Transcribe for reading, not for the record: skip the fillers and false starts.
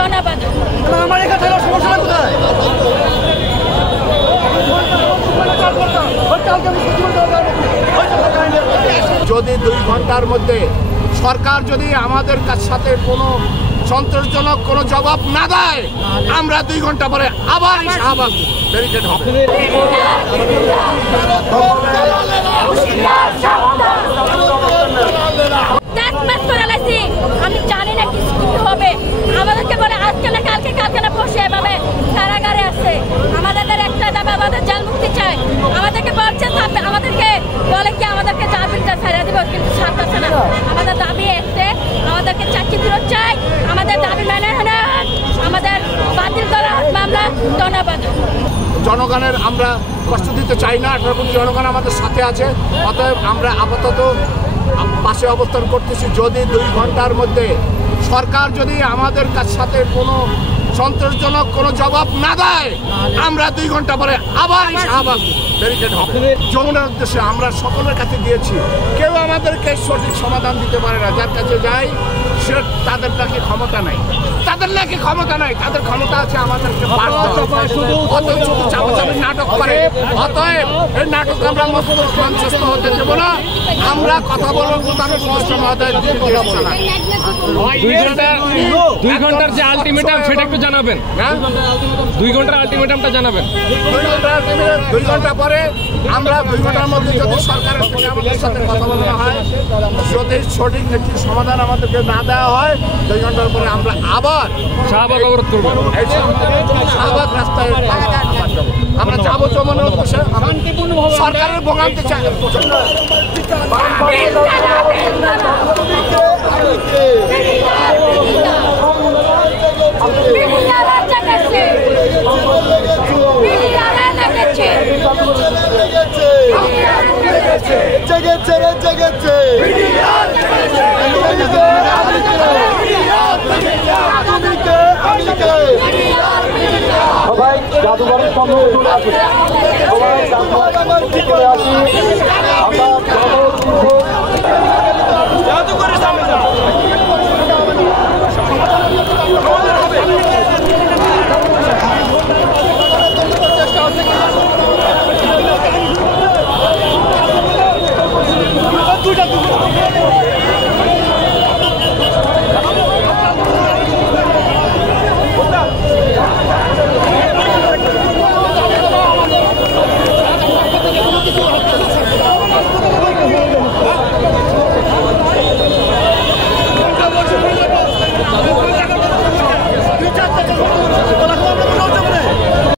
ধন্যবাদ। যদি 2 ঘন্টার মধ্যে সরকার যদি আমাদের সাথে কোনো সন্তোষজনক কোনো জবাব না দেয়, আমরা 2 ঘন্টা পরে আবার শাহবাগ ব্যারিকেড হবে। আমি জানি না কিছু হবে, আমাদেরকে বলে আজকে না কালকে, কালকে না পরশু এভাবে কারাগারে আছে। আমাদের একটা দাবি, আমাদের জেল মুক্তি চাই। আমাদেরকে বলছে, আমাদেরকে বলে কি আমাদেরকে জামিনটা ছেড়ে দিব, কিন্তু ছাড়তেছে না। আমাদের দাবি একটাই, আমাদেরকে চাকরি ফেরত চাই, আমাদের দাবি মেনে নেন, আমাদের বাতিল করা মামলা। ধন্যবাদ। জনগণের আমরা কষ্ট দিতে চাই না, 18 কোটি জনগণ আমাদের সাথে আছে। অতএব আমরা আপাতত পাশে অবস্থান করতেছি। যদি 2 ঘন্টার মধ্যে সরকার যদি আমাদের সাথে কোনো সন্তোষজনক কোনো জবাব না দেয়, আমরা 2 ঘন্টা পরে আবার শাহবাগ ব্যারিকেড হবে। যমুনার উদ্দেশ্যে আমরা সকলের কাছে গিয়েছি, কেউ আমাদেরকে সঠিক সমাধান দিতে পারে না। যার কাছে যাই সে তাদের নাকি ক্ষমতা নাই, তাদের ক্ষমতা আছে আমাদেরকে চাপাচাপি নাটক করে। অতএব এই নাটক আমরা মঞ্চস্থ হতে দেব না। আমরা কথা বলবো মহোদয় 2 ঘন্টার যে আলটিমেটাম সেটা একটু জানাবেন। 2 ঘন্টার আলটিমেটামটা জানাবেন। 2 ঘন্টা পরে আমরা 2 ঘন্টার মধ্যে যদি সরকারের থেকে আমাদের সাথে কথা বলা হয়, যদি সঠিক একটি সমাধান আমাদেরকে না দেওয়া হয়, 2 ঘন্টার পরে আমরা আবার শাহবাগ অবরোধ করবো। শাহবাগ রাস্তায় আমরা যাবো যমুনার উদ্দেশ্যে। সরকারের ভোগান্তি চাই। সবাই জাদুঘরের সঙ্গে চলে আসি, সবাই জাদুঘর চলে আসি। আমরা